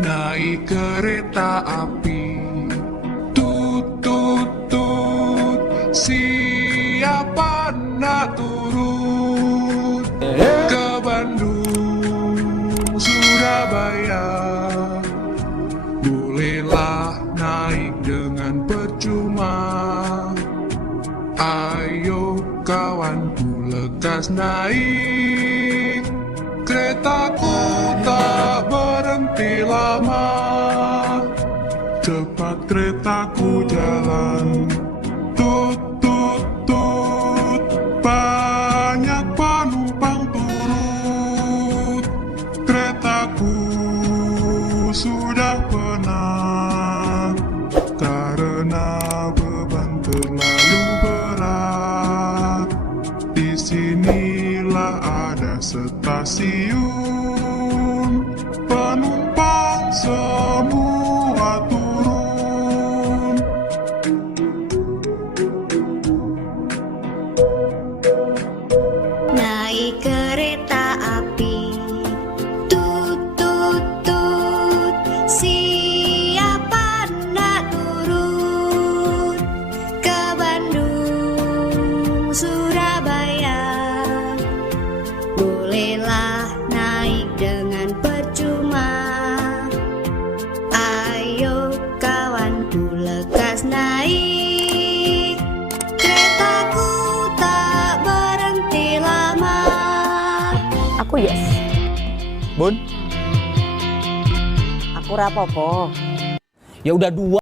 Naik kereta api, tut tut tut, siapa nak turun ke Bandung, Surabaya? Bolehlah naik dengan percuma. Ayo kawanku lekas naik, keretaku tak berhenti lama. Cepat keretaku jalan, tut tut tut, banyak penumpang turut. Keretaku sudah penat karena beban terlalu berat. Disinilah ada stasiun, penumpang semua turun. Naik kereta api, tut tut tut, siapa nak turun ke Bandung, Surabaya? Bolehlah naik dengan percuma. Ayo kawanku lekas naik, keretaku tak berhenti lama. Aku yes. Bun, Aku rapopo. ya udah dua.